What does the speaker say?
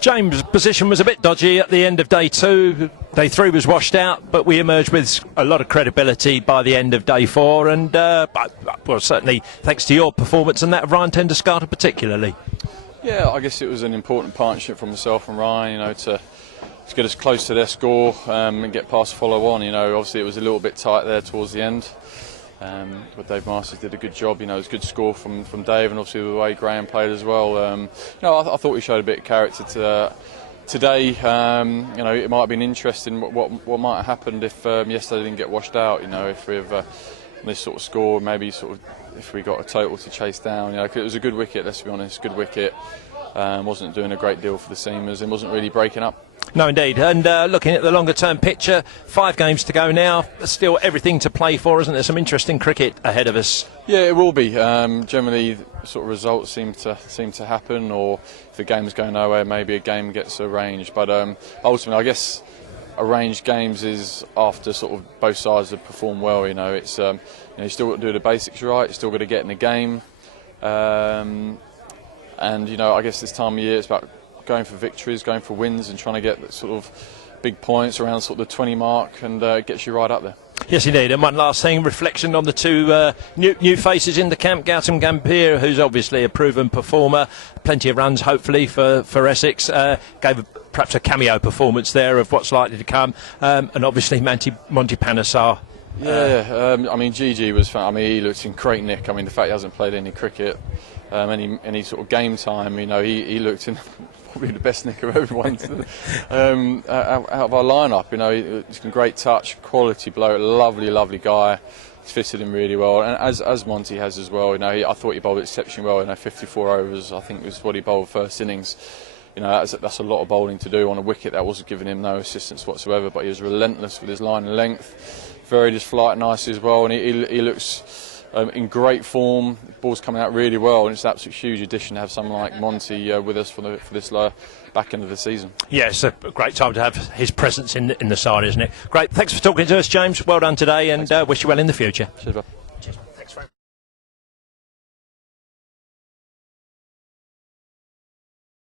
James' position was a bit dodgy at the end of day 2. Day 3 was washed out, but we emerged with a lot of credibility by the end of day 4, and well, certainly thanks to your performance and that of Ryan Tenderscarter particularly. Yeah, I guess it was an important partnership from myself and Ryan, you know, to get us close to their score and get past follow on. You know, obviously it was a little bit tight there towards the end. But Dave Masters did a good job. You know, it was a good score from Dave, and obviously the way Graham played as well. You know, I thought we showed a bit of character today. You know, it might have been interesting what might have happened if yesterday didn't get washed out. You know, if we have this sort of score, maybe sort of if we got a total to chase down. You know, 'cause it was a good wicket. Let's be honest, good wicket. Wasn't doing a great deal for the seamers and wasn't really breaking up. No, indeed. And looking at the longer-term picture, 5 games to go now. Still everything to play for, isn't there? Some interesting cricket ahead of us. Yeah, it will be. Generally, sort of results seem to happen, or if the game's going nowhere, maybe a game gets arranged. But ultimately, I guess arranged games is after sort of both sides have performed well. You know, it's you know, you still got to do the basics right. You still got to get in the game. And you know, I guess this time of year it's about going for victories, going for wins, and trying to get sort of big points around sort of the 20 mark, and gets you right up there. Yes, indeed. And one last thing, reflection on the 2 new faces in the camp. Gautam Gambhir, who's obviously a proven performer, plenty of runs hopefully for Essex, gave perhaps a cameo performance there of what's likely to come, and obviously Monty Panesar. Yeah, I mean GG was fun. I mean, he looks in great nick. I mean, the fact he hasn't played any cricket, any sort of game time, you know, he looked in probably the best nick of everyone out of our lineup. You know, he's got great touch, quality bloke, lovely guy. He's fitted in really well, and as Monty has as well. You know, I thought he bowled exceptionally well. You know, 54 overs, I think was what he bowled first innings. You know, that's a lot of bowling to do on a wicket that wasn't giving him no assistance whatsoever. But he was relentless with his line and length. Varied his flight nicely as well, and he looks in great form. The ball's coming out really well, and it's an absolute huge addition to have someone like Monty with us for this back end of the season. Yeah, it's a great time to have his presence in the side, isn't it? Great. Thanks for talking to us, James. Well done today, and wish you well in the future. Cheers, bud. Cheers. Thanks very much.